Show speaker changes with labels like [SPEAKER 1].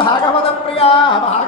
[SPEAKER 1] భాగవత ప్రియా భాగ